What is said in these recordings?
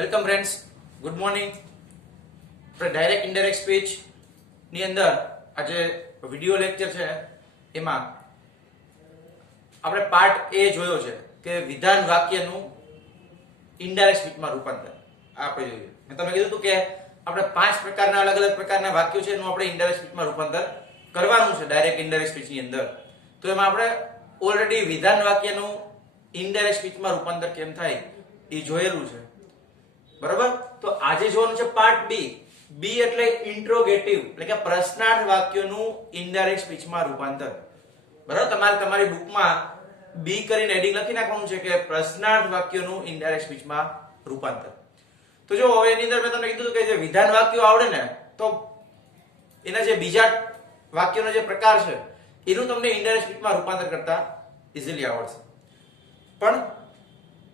Welcome friends, good morning. આપણે direct indirect speech ની અંદર આજે વિડિયો લેક્ચર છે એમાં આપણે પાર્ટ એ જોયો છે કે વિધાન વાક્યનું ઇનડાયરેક્ટ સ્પીચમાં રૂપાંતર આપણે જોયું. મેં તમને કીધું હતું કે આપણે 5 પ્રકારના અલગ અલગ પ્રકારના વાક્યો છે એનું આપણે ઇનડાયરેક્ટ સ્પીચમાં રૂપાંતર કરવાનું છે ડાયરેક્ટ ઇનડાયરેક્ટ સ્પીચની અંદર. તો એમાં આપણે ઓલરેડી વિધાન વાક્યનું ઇનડાયરેક્ટ સ્પીચમાં રૂપાંતર કેમ થાય એ જોયેલું છે, બરાબર. તો આજે જોવાનું છે પાર્ટ બી. બી એટલે ઇન્ટ્રોગેટિવ એટલે કે પ્રશ્નાર્થ વાક્યોનું ઇનડાયરેક્ટ સ્પીચમાં રૂપાંતર. બરાબર, તમારે તમારી બુકમાં બી કરીને હેડિંગ લખી નાખવાનું છે કે પ્રશ્નાર્થ વાક્યોનું ઇનડાયરેક્ટ સ્પીચમાં રૂપાંતર. તો જો હવે એની અંદર મેં તમને કીધું કે જે વિધાન વાક્યો આવડે ને તો એના જે બીજા વાક્યોનો જે પ્રકાર છે એનું તમને ઇનડાયરેક્ટ સ્પીચમાં રૂપાંતર કરતા ઈઝીલી આવડશે. પણ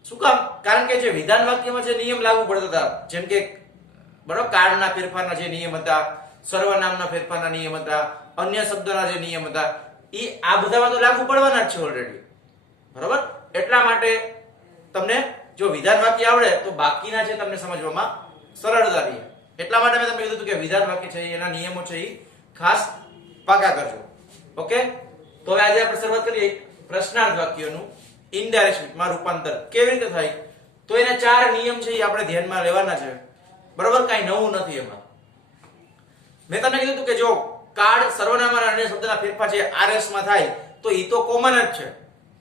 શું કામ? કારણ કે જે વિધાન વાક્યમાં જે નિયમ લાગુ પડતા હતા, જેમ કે બરાબર કાળના ફેરફારના જે નિયમ હતા, સર્વનામના ફેરફારના નિયમ હતા, અન્ય શબ્દોના જે નિયમ હતા, એ આ બધામાં તો લાગુ પડવાના જ છે ઓલરેડી, બરાબર. એટલા માટે તમને જો વિધાન વાક્ય આવડે તો બાકીના છે તમને સમજવામાં સરળતા રહે. એટલા માટે મેં તમને કીધું હતું કે વિધાન વાક્ય છે એના નિયમો છે એ ખાસ પાકા કરજો. ઓકે, તો હવે આજે આપણે શરૂઆત કરીએ પ્રશ્નાર્થ વાક્યોનું ઇનડાયરેક્ટ સ્પીચમાં રૂપાંતર કેવી રીતે થાય. તો એના 4 નિયમ છે એ આપણે ધ્યાનમાં લેવાના છે, બરાબર. કઈ નવું નથી એમાં. મેં તમને કીધું હતું કે જો કાળ સર્વનામ અને અન્ય શબ્દના ફેરફાર છે આરએસ માં થાય તો એ તો કોમન જ છે.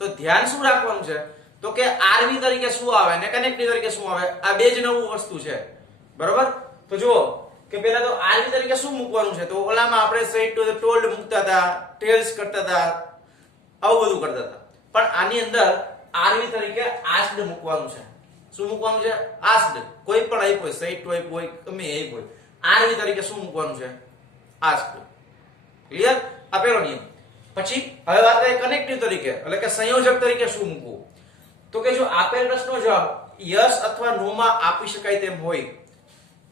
તો ધ્યાન શું રાખવાનું છે તો કે આરવી તરીકે શું આવે ને કનેક્ટિવ તરીકે શું આવે, આ બે જ નવું વસ્તુ છે, બરાબર. તો જુઓ કે પહેલા તો આરવી તરીકે શું મૂકવાનું છે, તો ઓલામાં આપણે સેડ ટુ ધ ટોલ્ડ મૂકતા હતા, ટેલ્સ કરતા હતા, આવું બધું કરતા હતા. પણ આની અંદર આરવી તરીકે આસ્ક્ડ મૂકવાનું છે. શું મૂકવાનું છે? આસ્ક્ડ. કોઈ પણ આપ્યો હોય, સેડ ટુ આપ્યો હોય, ગમે એ હોય, આરવી તરીકે શું મૂકવાનું છે? આસ્ક્ડ. ક્લિયર? આ પહેલો નિયમ. પછી હવે વાત કરીએ કનેક્ટિવ તરીકે એટલે કે સંયોજક તરીકે શું મૂકવું. તો કે જો આપેલ પ્રશ્નનો જવાબ યસ અથવા નો માં આપી શકાય તેમ હોય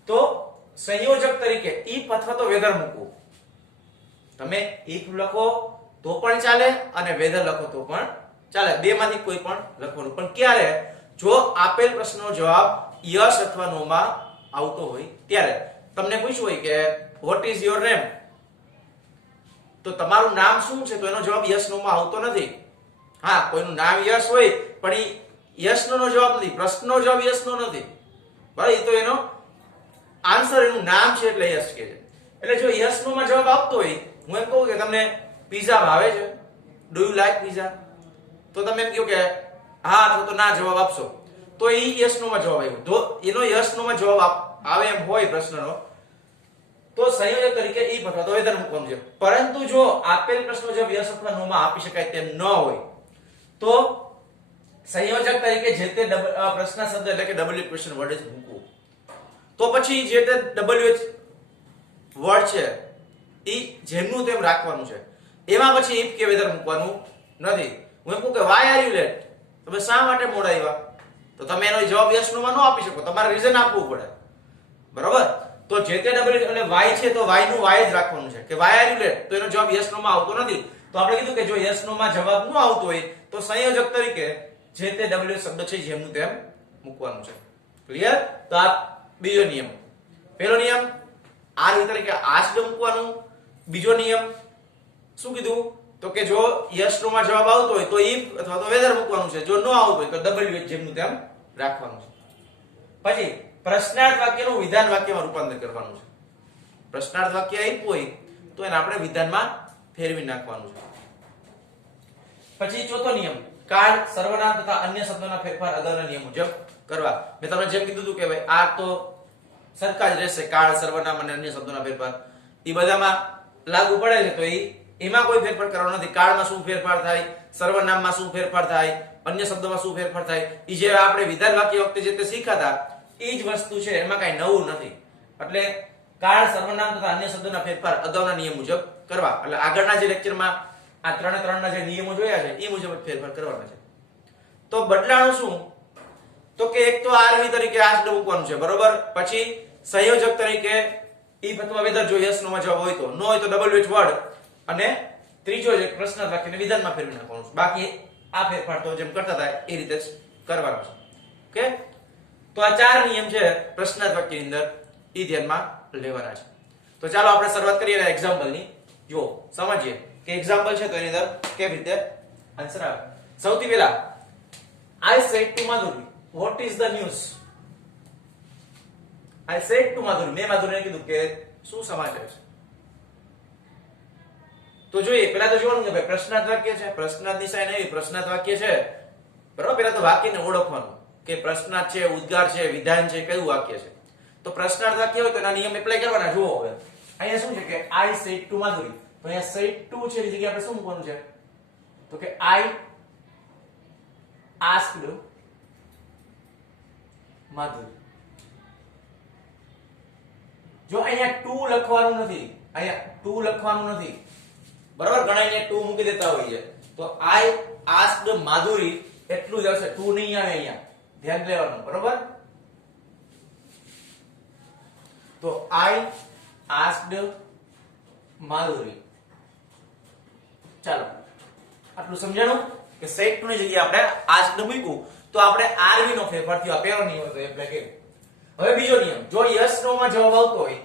તો સંયોજક તરીકે if અથવા તો whether મૂકવું. તમે if લખો તો પણ ચાલે અને whether લખો તો પણ ચાલે, બે માંથી કોઈ પણ લખવાનું. પણ ક્યારે? જો આપેલ પ્રશ્નનો જવાબ યસ અથવા નો માં આવતો હોય ત્યારે. તમને પૂછ્યું હોય કે what is your name, તો તમારું નામ શું છે, તો એનો જવાબ યસ નો માં આવતો નથી. હા, કોઈનું નામ યસ હોય પણ એ યસ નો જવાબ નથી, પ્રશ્નનો જવાબ યસ નો નથી, બરાબર. એ તો એનો આન્સર, એનું નામ છે એટલે યસ કહે છે. એટલે જો યસ નો માં જવાબ આપતો હોય, હું એમ કહું કે તમને પિઝા ભાવે છે, ડુ યુ લાઈક પિઝા, તો તમે એમ કહો કે હા અથવા તો ના જવાબ આપશો, તો એ યસ નો માં જવાબ આવ્યો. તો એનો યસ નો માં જવાબ આવે એમ હોય પ્રશ્નનો તો સંયોજક તરીકે if અથવા તો whether મૂકવાનું છે. પરંતુ જો આપેલ પ્રશ્નનો જવાબ યસ અથવા નો માં આપી શકાય તેમ ન હોય તો સંયોજક તરીકે જે તે પ્રશ્ન શબ્દ એટલે કે WH ક્વેશ્ચન વર્ડ જ મૂકવું. તો પછી જે તે WH વર્ડ છે એ જેમનું તેમ રાખવાનું છે. એમાં પછી if કે whether મૂકવાનું નથી. હું એમ કહું કે why are you late, તમે શા માટે મોડા આવ્યા, તો તમે એનો જવાબ યસ નો માં ન આપી શકો, તમારે રીઝન આપવું પડે, બરાબર. તો જે તે WH એટલે why છે તો why નું why જ રાખવાનું છે કે why are you late, તો એનો જવાબ યસ નો માં આવતો નથી. તો આપણે કીધું કે જો યસ નો માં જવાબ ન આવતો હોય તો સંયોજક તરીકે જે તે WH શબ્દ છે જેમનું તેમ મૂકવાનું છે. ક્લિયર? તો આ બીજો નિયમ. પહેલો નિયમ આર તરીકે આસ્ક્ડ મૂકવાનું. બીજો નિયમ શું કીધું તો કે જો યસ નો માં જવાબ આવતો હોય તો if અથવા તો whether મૂકવાનું છે, જો નો આવતો હોય તો WH જેમનું તેમ રાખવાનું છે. પછી પ્રશ્નાર્થ વાક્યનું વિધાન વાક્યમાં રૂપાંતર કરવાનું છે. પ્રશ્નાર્થ વાક્ય આપ્યું હોય તો એને આપણે વિધાનમાં ફેરવી નાખવાનું છે. પછી ચોથો નિયમ કાળ સર્વનામ તથા અન્ય શબ્દોના ફેરફાર અગાઉના નિયમ મુજબ કરવા. મેં તમને જેમ કીધું હતું કે ભાઈ આ તો સરખા જ રહેશે, કાળ સર્વનામ અને અન્ય શબ્દોના ફેરફાર એ બધામાં લાગુ પડે છે. તો એમાં કોઈ ફેરફાર કરવાનો નથી. કાળમાં શું ફેરફાર થાય, સર્વનામમાં શું ફેરફાર થાય, અન્ય શબ્દોમાં શું ફેરફાર થાય, એ જે આપણે વિધાન વાક્ય વખતે જે તે શીખ્યા એ જ વસ્તુ છે, એમાં કઈ નવું નથી. એટલે કાળ સર્વનામ તથા અન્ય શબ્દોના ફેરફાર અગાઉના નિયમ મુજબ કરવા. એટલે આગળના જે લેક્ચરમાં આ ત્રણના જે નિયમો જોયા છે એ મુજબ ફેરફાર કરવાના છે. તો બદલાણું શું તો કે એક તો આરવી તરીકે આસ્ક્ડ મૂકવાનું છે, બરોબર. પછી સંયોજક તરીકે if અથવા whether જો યસ નો માં જવાબ હોય તો, નો હોય તો WH વર્ડ, અને ત્રીજો જે પ્રશ્નાર્થ વાક્યને વિધાનમાં ફેરવી નાખવાનું છે. બાકી આ ફેરફાર તો જેમ કરતા હતા એ રીતે જ કરવાનો છે. ઓકે, તો આ ચાર નિયમ છે પ્રશ્નાર્થ વાક્યની અંદર ઈ ધ્યાનમાં લેવાના છે. તો ચાલો આપણે શરૂઆત કરીએ એક્ઝામ્પલની. જો સમજીએ કે એક્ઝામ્પલ છે તો એની અંદર કેવી રીતે આન્સર આવે. સૌથી પહેલા I said to Madhuri, what is the news? I said to Madhuri, મેં માધુરીને કીધું કે શું સમાચાર છે. તો જોઈએ પહેલા તો જોવાનું કે ભાઈ પ્રશ્નાર્થ વાક્ય છે, પ્રશ્નાર્થ નિશાન એવી પ્રશ્નાર્થ વાક્ય છે બરાબર. પહેલા તો વાક્યને ઓળખવાનું કે પ્રશ્નાર્થ છે, ઉદ્ગાર છે, વિધાન છે, કયું વાક્ય છે. તો પ્રશ્નાર્થ વાક્ય હોય તો એના નિયમ એપ્લાય કરવાના. જુઓ હવે અહીંયા શું છે કે I said to Madhuri, તો અહીંયા said to છે એની જગ્યાએ આપણે શું મૂકવાનું છે તો કે I asked Madhuri. જો અહીંયા to લખવાનું નથી, અહીંયા to લખવાનું નથી બરાબર. ઘણા અહીંયા to મૂકી દેતા હોય છે તો I asked Madhuri એટલું જ હશે, to નહીં આવે અહીંયા, ધ્યાન લેવાનું બરાબર. તો I asked Madhuri. ચાલો આટલું સમજાણું કે said to ની જગ્યાએ આપણે asked મૂક્યું તો આપણે rv નો ફેરફાર થયો. આ પહેલો નિયમ હતો એટલે કે. હવે બીજો નિયમ, જો yes no માં જવાબ આવતો હોય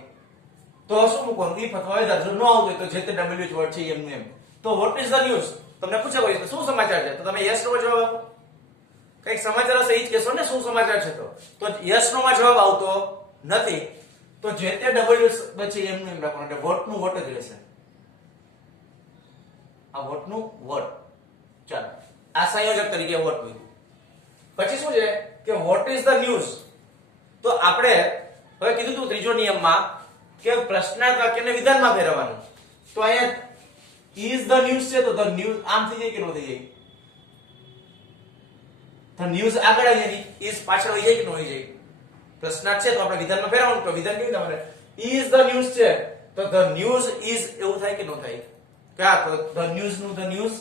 તો શું મૂકવાનું if અથવા whether. જો નો આવતો હોય તો જે તે wh વર્ડ છે એમનું એમ. તો what is the news તમને પૂછાય હોય તો શું સમાચાર છે તો તમે yes no માં જવાબ આપો. કઈક સમાચાર હશે ઈ જ કહેશો ને શું સમાચાર છે. તો yes no માં જવાબ આવતો નથી તો જે તે w છે એમનું એમ રાખવાનું એટલે what નું what જ રહેશે. આ what નું what. ચાલો આ સંયોજક તરીકે what મૂક્યું. પછી શું છે કે what is the news. તો આપણે હવે કીધું હતું ત્રીજો નિયમમાં કે પ્રશ્નાર્થ વાક્યને વિધાનમાં ફેરવવાનું. તો અહીંયા is the news છે તો the news આમ થઈ જાય કે નો થઈ જાય. the news આગળ આવી જાય, is પાછળ આવી જાય કે નો આવી જાય. પ્રશ્નાર્થ છે તો આપણે વિધાનમાં ફેરવવાનું. તો વિધાન કેવી તમારે is the news છે તો the news is એવું થાય કે નો થાય. ક્યાં તો the news નું the news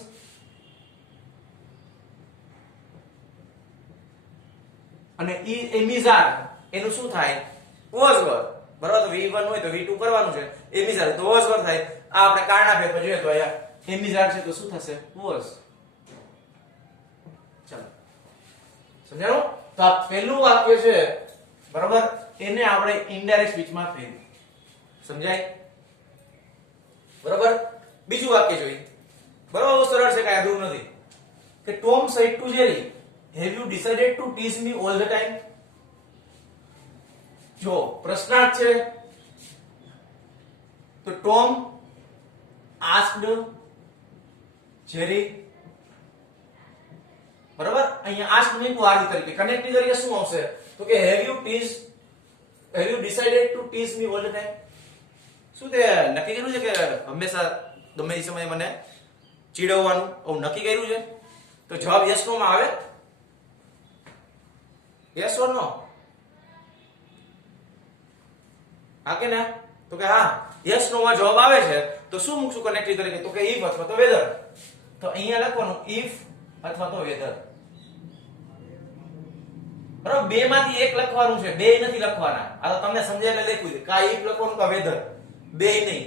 અને એમિઝાર એનું શું થાય was were બરાબર. તો v1 હોય તો v2 કરવાનું છે. એમિઝાર તો was were થાય. આ આપણે કારણા ફેરફાર જોઈએ તો અહીંયા એમિઝાર છે તો શું થશે was. ચાલો સમજાણું. તો આ પહેલું વાક્ય છે બરાબર એને આપણે ઇનડાયરેક્ટ સ્પીચમાં ફેરવી. સમજાય બરાબર. બીજું વાક્ય જોઈએ બરાબર. સરળ છે, કાંઈ અઘરું નથી કે Tom said to Jerry, have you decided to tease me all the time? જો પ્રશ્નાર્થ છે તો Tom asked Jerry બરાબર. અહીંયા asked નહીં આરવી તરીકે કનેક્ટિવ તરીકે શું આવશે તો કે have you decided to tease me all the time. શું તે નક્કી કર્યું છે કે હંમેશા ગમે તે સમયે મને ચીડવવાનું એવું નક્કી કર્યું છે. તો જવાબ yes no માં આવે. yes or no હા કે ના તો કે હા yes no માં જવાબ આવે છે તો શું મૂકશું કનેક્ટિવ તરીકે તો કે if અથવા તો whether. તો અહીંયા લખવાનું if અથવા તો whether બરાબર. બે માંથી એક લખવાનું છે, બે નથી લખવાના. આ તો તમને સમજાય એટલે લખ્યું છે કા if લખવાનું કા whether, બે નહીં.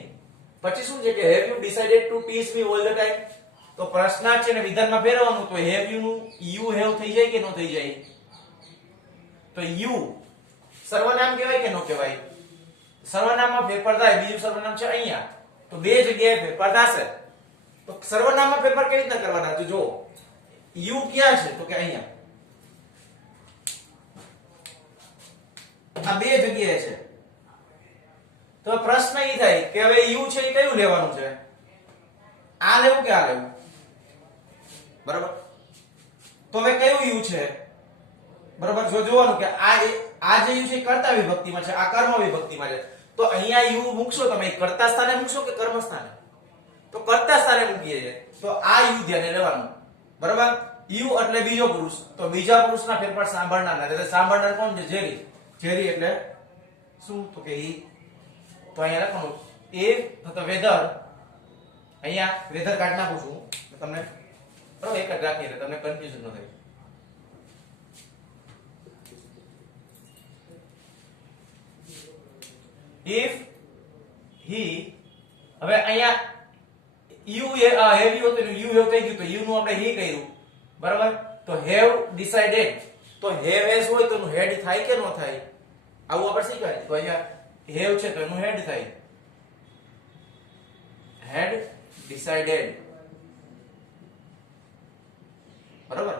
પછી શું છે કે have you decided to tease me all the time. તો પ્રશ્નાર્થ છે ને વિધાનમાં ફેરવવાનું. તો have you નું you have થઈ જાય કે નો થઈ જાય. તો you સર્વનામ કહેવાય કે નો કહેવાય. સર્વનામમાં ફેરફાર થાય. બીજું સર્વનામ છે અહીંયા તો બે જગ્યાએ ફેરફાર થશે. તો સર્વનામમાં ફેરફાર કેવી રીતના કરવાના તો જો you ક્યાં છે તો કે અહીંયા આ બે જગ્યાએ છે. તો પ્રશ્ન એ થાય કે હવે u છે એ કયું લેવાનું છે, આ લેવું કે આ લેવું બરાબર. તો હવે કયું u છે બરાબર. જો જોવાનું કે આ જે u છે કર્તા વિભક્તિમાં છે, આ કર્મ વિભક્તિમાં છે. તો અહીંયા u મૂકશો તમે કર્તા સ્થાને મૂકશો કે કર્મ સ્થાને. તો કર્તા સ્થાને મૂકીએ છે તો આ u ધ્યાને લેવાનું બરાબર. u એટલે બીજો પુરુષ, તો બીજા પુરુષના ફેરફાર સાંભળનાર. એટલે સાંભળનાર કોણ છે જેરી. જેરી એટલે શું તો કે ઈ. તો અહીંયા લખવાનું if અથવા whether. અહીંયા whether કાઢ નાખું છું તમને બરાબર. એક જ રાખીએ એટલે તમને કન્ફ્યુઝન ન થાય. if he હવે અહીંયા you have you હતું you have થઈ ગયું તો you નું આપણે he કર્યું બરાબર. તો have decided તો હેવ હેઝ હોય તો એનું હેડ થાય કે ન થાય? આવું આપણે શીખવાય. તો અહીંયા હેવ છે તો એનું હેડ થાય, હેડ ડિસાઇડેડ. બરાબર?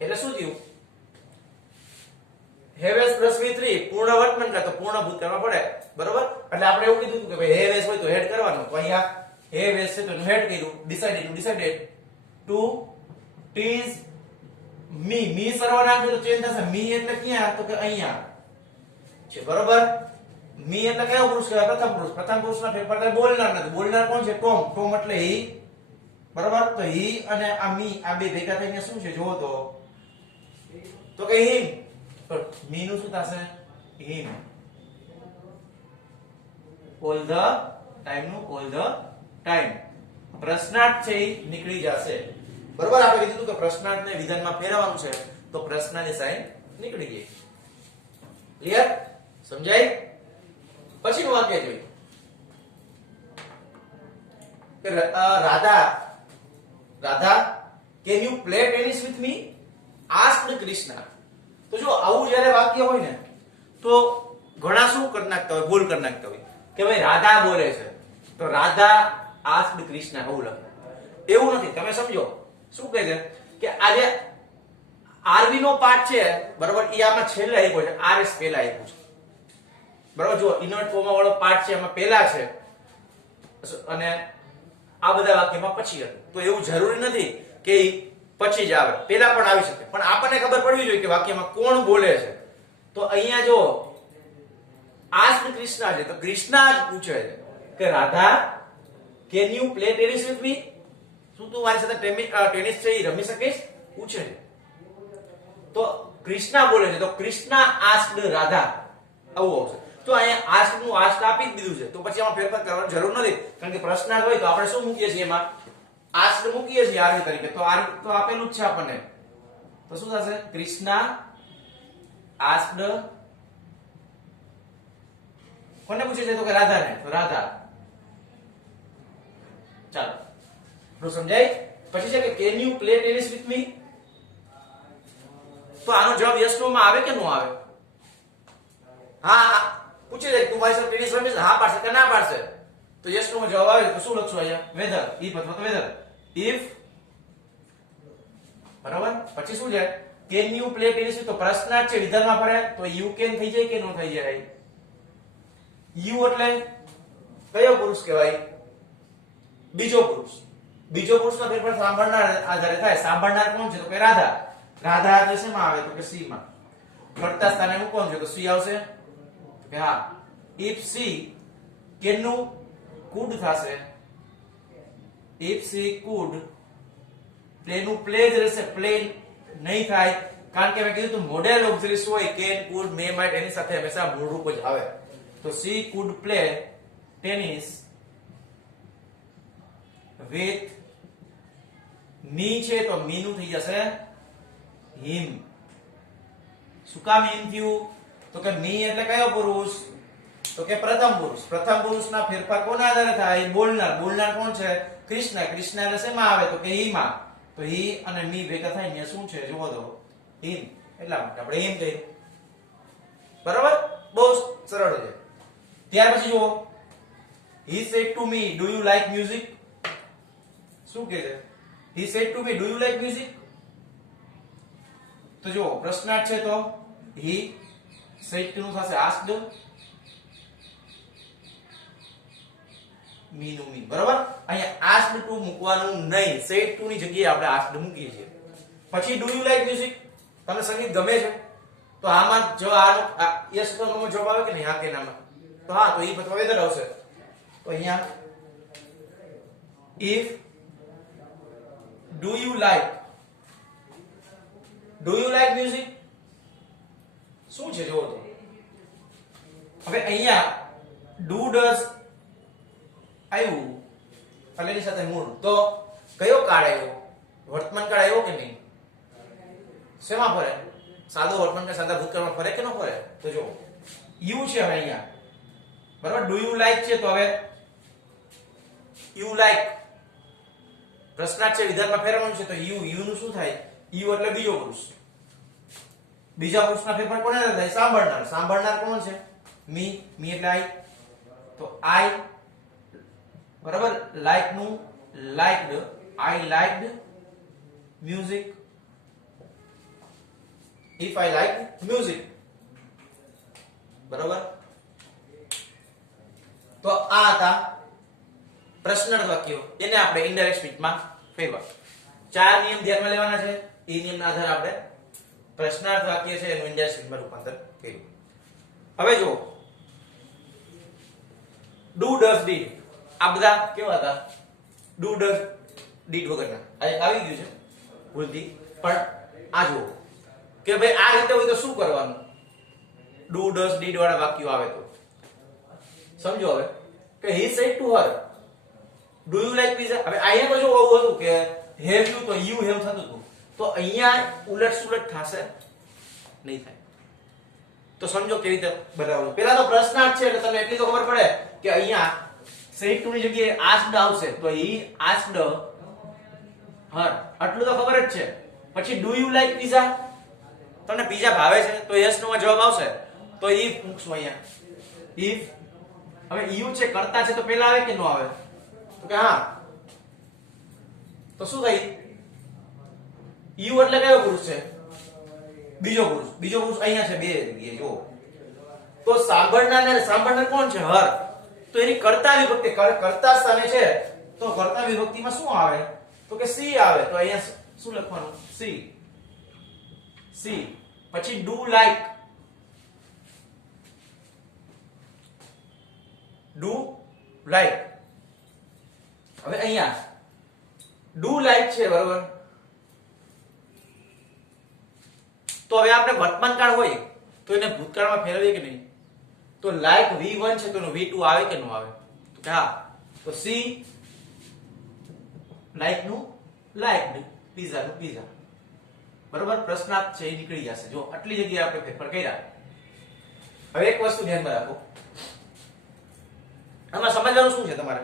એટલે શું થયું? હેવ હેઝ પ્લસ V3 પૂર્ણ વર્તમાન કાળ તો પૂર્ણ ભૂતકાળમાં પડે. બરાબર? એટલે આપણે એવું કીધું કે ભાઈ હેવ હેઝ હોય તો હેડ કરવાનું. તો અહીંયા હેવ હેઝ છે તો એનું હેડ કર્યું, ડિસાઇડેડ ટુ ટીઝ મી સર્વનામ છે તો ચેન્જ થશે. મી એટલે ક્યાં? તો કે અહીંયા છે. બરોબર? મી એટલે કયો પુરુષ કહેવાય? પ્રથમ પુરુષ. પ્રથમ પુરુષના ફેરફાર થાય બોલનાર નથી. બોલનાર કોણ છે? ટોમ. ટોમ એટલે હી. બરોબર? તો હી અને આ મી આ બે ભેગા થઈને શું છે જોવો તો કે હિમ. તો મી નું શું થશે? હિમ. ઓલ ધ ટાઈમ નું ઓલ ધ ટાઈમ. પ્રશ્નાર્થ છે એ નીકળી જશે. બરોબર? આપણે કીધું કે પ્રશ્નાર્થને વિધાનમાં ફેરવવાનું છે તો પ્રશ્નની સાઈન નીકળી ગઈ. ક્લિયર? સમજાય? પછીનું વાક્ય જોઈએ કે Radha can you play tennis with me asked Krishna. તો જો આવું જ્યારે વાક્ય હોય ને તો ઘણા શું કરી નાખતા હોય, ભૂલ કરી નાખતા હોય કે ભાઈ રાધા બોલે છે તો રાધા આસ્ક્ડ કૃષ્ણા એવું લખે. એવું નથી. તમે સમજો શું કહે છે કે આજે આરવી નો પાર્ટ છે બરોબર, એ આમાં છેલ્લે આપ્યો છે, આરએસ પહેલા આપ્યું છે. બરોબર? જો ઇન્વર્ટ ફોર્મ વાળો પાર્ટ છે એમાં પહેલા છે અને આ બધા વાક્યમાં પછી હતું. તો એવું જરૂરી નથી કે પછી જ આવે, પહેલા પણ આવી શકે, પણ આપણને ખબર પડવી જોઈએ કે વાક્યમાં કોણ બોલે છે. તો અહીંયા જો આસ્ક કૃષ્ણા છે તો કૃષ્ણા જ પૂછે છે કે Radha can you play tennis with me? શું તું મારી સાથે ટેનિસ છે એ રમી શકીશ? પૂછે છે. તો કૃષ્ણા બોલે છે તો કૃષ્ણા આસ્ક્ડ રાધા આવું આવશે. તો અહીંયા આસ્ક નું આસ્ક આપી જ દીધું છે તો પછી આમાં ફેરફાર કરવાની જરૂર નથી, કારણ કે પ્રશ્નાર્થ હોય તો આપણે શું મૂકીએ છીએ એમાં? આસ્ક મૂકીએ છીએ આરવી તરીકે. તો આરવી તો આપેલું જ છે આપણને. તો શું થશે? કૃષ્ણા આસ્ક્ડ કોને પૂછે છે? તો કે રાધાને. તો રાધા. ચાલો તો સમજાય? પછી છે કે can you play tennis with me? તો આનો જવાબ યસ નો માં આવે કે નો આવે? હા પૂછે છે તું મારી સાથે ટેનિસ રમીશ? હા પાડશે કે ના પાડશે? તો યસ નો માં જવાબ આવે તો શું લખશું અહીંયા? વેધર. ઇફ અથવા તો વેધર. ઇફ. બરાબર? પછી શું છે? Can you play tennis with? તો પ્રશ્નાર્થ છે વિધાનમાં પડે તો યુ કેન થઈ જાય કે નો થઈ જાય? યુ એટલે કયો પુરુષ કહેવાય? બીજો પુરુષ. બીજો પુરુષનો ફેરફાર સાંભળનાર આધારે થાય. સાંભળનાર કોણ છે? તો કે રાધા. રાધા એટલે શેમાં આવે? તો કે સી માં. કર્તા સ્થાને હું કોણ છે? તો સી આવશે. કે હા. ઇફ સી કેનું કુડ થશે. ઇફ સી કુડ પ્લે નું પ્લે જ રહેશે, પ્લે નહીં થાય, કારણ કે મેં કીધું તો મોડેલ ઓક્સિલરીઝ હોય કેન કુડ મે માઇટ એની સાથે હંમેશા મૂળ રૂપ જ આવે. તો C food play tennis with me છે તો મી નું થઈ જશે હિમ. શું કામ હિમ થયું? તો કે મી એટલે કયો પુરુષ? તો કે પ્રથમ પુરુષ. પ્રથમ પુરુષના ફેરફાર કોના આધારે થાય? બોલનાર. બોલનાર કોણ છે? કૃષ્ણ. કૃષ્ણ એટલે શેમાં આવે? તો કે હીમાં. તો હી અને મી ભેગા થાય ને શું છે જોવો તો હિમ. એટલા માટે આપણે હિમ કહીએ. બરાબર? બહુ સરળ છે. ત્યાર પછી જુઓ he said to me do you like music? શું કહે છે? he said to me do you like music? તો જો પ્રશ્નાર્થ છે તો he said to નું થશે asked me નું me. બરાબર? અહીંયા asked to મૂકવાનું નહીં, said to ની જગ્યાએ આપણે asked મૂકીએ છીએ. પછી do you like music? તમને સંગીત ગમે છે? તો આમાં જો આનો યસ તો નો જવાબ આવે કે નહીં? હા કે નામાં? તો હા, તો ઈ અથવા વેધર આવશે. તો અહીંયા if do you like music? શું છે જોવો તો. હવે અહીંયા do does આવ્યું ફલેની સાથે મૂળ, તો કયો કાળ આવ્યો? વર્તમાન કાળ આવ્યો કે નહીં? શેમાં ફરે? સાદો વર્તમાન કાળ સાદા ભૂતકાળમાં ફરે કે ન ફરે? તો જો યુ છે હવે અહીંયા. બરાબર? ડુ યુ લાઈક છે તો હવે યુ લાઈક પ્રશ્નાર્થ છે વિધાનમાં ફેરવવાનું છે તો યુ નું શું થાય? યુ એટલે બીજો પુરુષ. બીજા પુરુષના ફેરફાર કોને થાય? સાંભળનાર. સાંભળનાર કોણ છે? મી. મી એટલે આઈ. તો આઈ બરાબર લાઈક નું liked. I liked music. If I like music. બરાબર. તો આ હતા પ્રશ્નાર્થ વાક્યો. એને આપણે ઇનડાયરેક્ટ સ્પીચમાં ફેરવા. 4 નિયમ ધ્યાનમાં લેવાના છે. એ નિયમના આધારે આપણે પ્રશ્નાર્થ વાક્ય છે એનું ઇનડાયરેક્ટ સ્પીચમાં રૂપાંતર કર્યું. હવે જો ડુ ડઝ ડીડ આ બધા કેવા હતા? ડુ ડઝ ડીડ વગરના. આ આવી ગયું છે ભૂલથી. પણ આ જો કે ભાઈ આ રીતે હોય તો શું કરવાનું? ડુ ડઝ ડીડ વાળા વાક્યો આવે તો સમજો. હવે કે he said to her do you like pizza. હવે અહીંયા તો જો આવું હતું કે have you તો you have થતું હતું. તો અહીંયા ઉલટ સુલટ થશે નહીં થાય. તો સમજો કેવી રીતે બનાવવાનું. પહેલા તો પ્રશ્નાર્થ છે એટલે તમને એટલી તો ખબર પડે કે અહીંયા said to ની જગ્યાએ asked આવશે તો he asked her. આટલું તો ખબર જ છે. પછી do you like pizza તમને પીઝા ભાવે છે તો yes નો જવાબ આવશે. તો if મૂકશું અહીંયા. if હવે યુ છે કરતા છે તો પહેલા આવે કે નો આવે? તો કે હા. તો શું થઈ? યુ એટલે કયો પુરુષ છે? બીજો પુરુષ. બીજો પુરુષ અહીંયા છે બે જગ્યાએ જો. તો સાંભળનાર કોણ છે? હર. તો એની કર્તા વિભક્તિ કર્તા સ્થાને છે તો કર્તા વિભક્તિમાં શું આવે? તો કે સી આવે. તો અહીંયા શું લખવાનું? સી. સી. પછી ડુ લાઈક. Do like. હવે અહીંયા ડુ લાઈક છે બરોબર. તો હવે આપણે વર્તમાન કાળ હોય તો એને ભૂતકાળમાં ફેરવીએ કે નહીં? તો લાઈક V1 છે તો એનો V2 આવે કે નો આવે? તો કે હા. તો સી લાઈક નું લાઈક્ડ, પીઝા નું પીઝા. બરોબર. પ્રશ્નાર્થ છે એ નીકળી જશે જો આટલી જગ્યાએ આપણે ફેરફાર કર્યા. હવે એક વસ્તુ ધ્યાનમાં રાખો. આમાં સમજવાનું શું છે તમારે?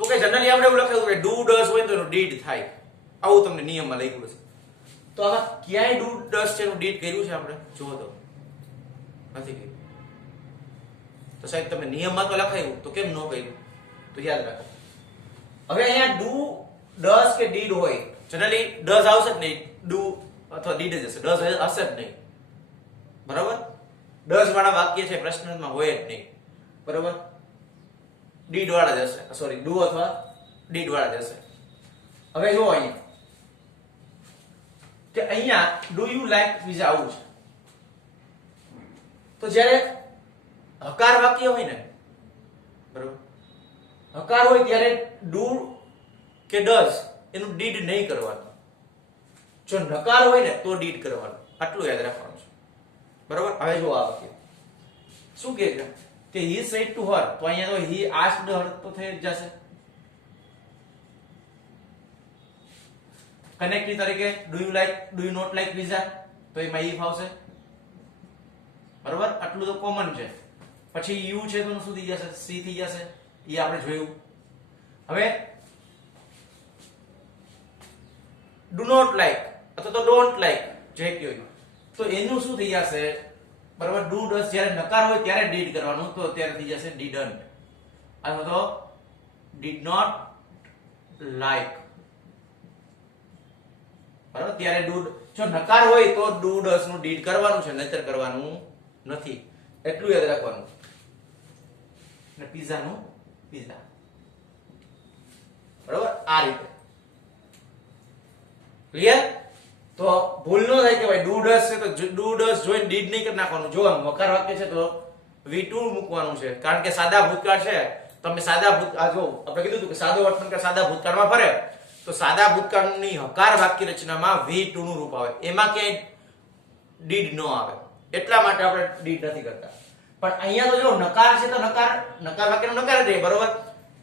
તો કે જનરલી આપણે એવું લખેલું કે ડુ ડઝ હોય તો એનું ડીડ થાય. આવું તમને નિયમમાં લખ્યું છે. તો આમાં ક્યાંય ડુ ડઝ છે એનું ડીડ કર્યું છે આપણે? જુઓ તો નથી કર્યું. તો સાહેબ તમે નિયમમાં તો લખાયું તો કેમ નો કર્યું? તો યાદ રાખો. હવે અહીંયા ડુ ડઝ કે ડીડ હોય જનરલી ડઝ આવશે જ નહીં. ડુ અથવા ડીડ જ હશે. ડઝ હશે જ નહીં. બરાબર. ડઝ વાળા વાક્ય છે પ્રશ્નમાં હોય જ નહીં. બરાબર. ડીડ વાળા જ હશે. સોરી ડુ અથવા ડીડ વાળા જ હશે. હવે જો અહીંયા કે અહીંયા ડુ યુ લાઈક પીઝા આવું છે. તો જ્યારે હકાર વાક્ય હોય ને બરોબર હકાર હોય ત્યારે ડુ કે ડઝ એનું ડીડ નહીં કરવાનું. જો નકાર હોય ને તો ડીડ કરવાનું. આટલું યાદ રાખવાનું છે. બરોબર. હવે જો આ વાક્ય શું કહે છે કે he said to her. તો અહીંયા તો he asked her તો થઈ જશે. કનેક્ટિવ તરીકે do you not like pizza તો એમાં if આવશે. બરોબર. આટલું તો કોમન છે. પછી you છે તો શું થઈ જશે? c થઈ જશે. એ આપણે જોયું. હવે do not like અથવા તો don't like જે કયો તો એનું શું થઈ જશે? બરાબર. ડુ ડઝ જ્યારે નકાર હોય ત્યારે ડીડ કરવાનું તો ત્યારે થઈ જશે didn't અથવા તો did not like. બરાબર. ત્યારે ડુ જો નકાર હોય તો ડુ ડઝ નું ડીડ કરવાનું છે નહીતર કરવાનું નથી. એટલું યાદ રાખવાનું. અને પીઝા નું પીઝા. બરાબર. આ રીતે ક્લિયર? તો ભૂલ ન થાય કે ભાઈ ડુ ડઝ છે તો ડુ ડઝ જોઈને ડીડ નહીં કરી નાખવાનું. જો વકાર વાક્ય છે તો V2 મૂકવાનું છે. કારણ કે સાદા ભૂતકાળ છે. તમે સાદા ભૂતકાળ જો આપણે કીધું હતું કે સાદો વર્તમાનકાળ સાદા ભૂતકાળમાં ફરે તો સાદા ભૂતકાળની હકાર વાક્ય રચનામાં V2 નું રૂપ આવે. એમાં ક્યાંય ડીડ ન આવે. એટલા માટે આપણે ડીડ નથી કરતા. પણ અહીંયા તો જો નકાર છે તો નકાર વાક્યનો નકાર જ રહે. બરોબર.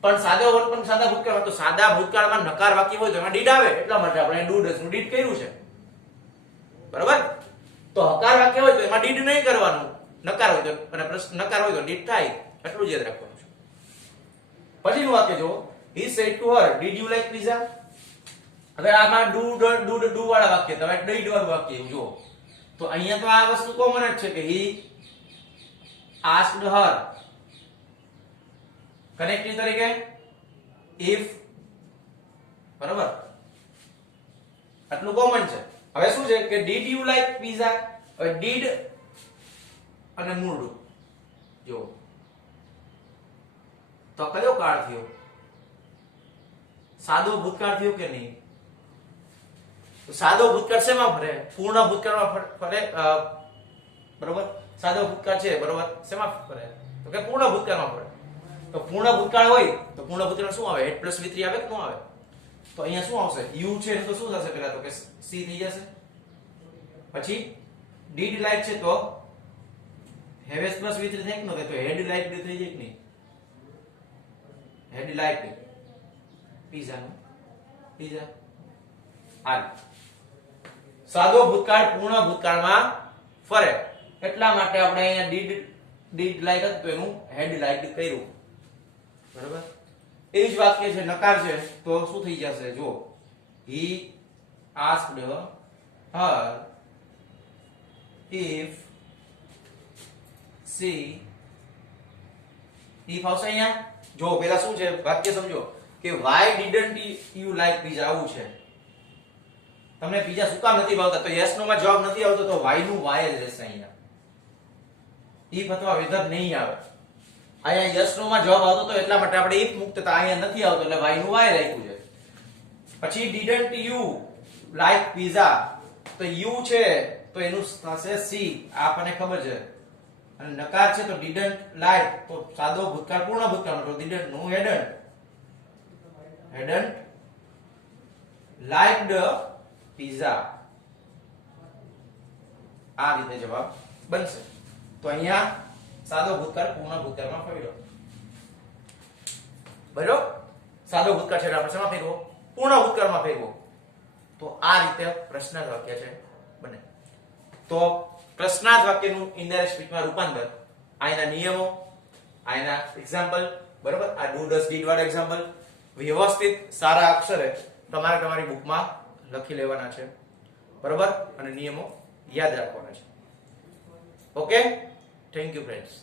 પણ સાદો વર્તમાન સાદા ભૂતકાળમાં તો સાદા ભૂતકાળમાં નકાર વાક્ય હોય તો એમાં ડીડ આવે. એટલા માટે આપણે ડુ ડઝ નું ડીડ કર્યું છે. બરાબર. તો હકાર વાક્ય હોય તો એમાં ડીડ નહીં કરવાનું. નકાર હોય તો અને પ્રશ્ન નકાર હોય તો ડીડ થાય. એટલું જ યાદ રાખવાનું છે. પછીનું વાક્ય જો he said to her did you like pizza. હવે આમાં ડુ વાળા વાક્ય તમે ડીડ વાળું વાક્ય જુઓ. તો અહીંયા તો આ વસ્તુ કોમન જ છે કે he asked her કનેક્ટિંગ તરીકે if, બરાબર, આટલું કોમન છે. હવે શું છે કે did you like pizza? હવે did અને મૂળ જો તો કયો કાળ થયો? સાદો ભૂતકાળ થયો કે નહીં? તો સાદો ભૂતકાળ શેમાં ફરે? પૂર્ણ ભૂતકાળમાં ફરે, બરોબર. સાદો ભૂતકાળ છે, બરોબર, શેમાં ફરે? તો કે પૂર્ણ ભૂતકાળમાં ફરે. તો પૂર્ણ ભૂતકાળ હોય તો પૂર્ણ ભૂતકાળ શું આવે? h + v3 આવે કે ન આવે? તો અહીંયા શું આવશે? u છે તો શું થશે? પહેલા તો કે c થઈ જશે. પછી did like છે તો have s + v3 થાય કે ન થાય? તો had liked થઈ જાય કે નહીં? had liked pizza no pizza. હાલ સાદો ભૂતકાળ પૂર્ણ ભૂતકાળમાં ફરે એટલા માટે આપણે અહીંયા did like હતું તો એનું had liked કર્યું, બરાબર. એ જ વાક્ય છે, નકાર છે તો શું થઈ જશે? જો he asked her if she, if આવશે અહીંયા. જો પેલા શું છે વાક્ય સમજો કે why didn't you like pizza, આવું છે. તમને પીઝા શું કામ નથી ભાવતા? તો yes નો માં જવાબ નથી આવતો તો why નું why જ રહેશે અહીંયા. if અથવા whether નહીં આવે. અહીંયા yes નો માં જવાબ આવતો તો એટલા માટે આપણે if મૂકતા, અહીંયા નથી આવતો એટલે why નું why રાખ્યું છે. પછી didn't you like pizza, તો you છે તો એનું થશે c, આ આપણને ખબર છે. અને નકાર છે તો didn't like, તો સાદો ભૂતકાળ પૂર્ણ ભૂતકાળ તો didn't નું hadn't liked pizza. આ રીતે જવાબ બનશે. તો અહીંયા સાદો ભૂતકાળ પૂર્ણ ભૂતકાળમાં ફેરવો, બરાબર. સાદો ભૂતકાળ છે આપણે શેમાં ફેરવો? પૂર્ણ ભૂતકાળમાં ફેરવો. તો આ રીતે પ્રશ્નાર્થ વાક્ય છે બને. તો પ્રશ્નાર્થ વાક્યનું ઇનડાયરેક્ટ સ્પીચમાં રૂપાંતર, આના નિયમો, આના એક્ઝામ્પલ, બરાબર. આ ડુ ડસ ડીડ વાળા એક્ઝામ્પલ વ્યવસ્થિત સારા અક્ષરે તમારે તમારી બુકમાં લખી લેવાના છે, બરાબર. અને નિયમો યાદ રાખવાના છે. Okay, thank you friends.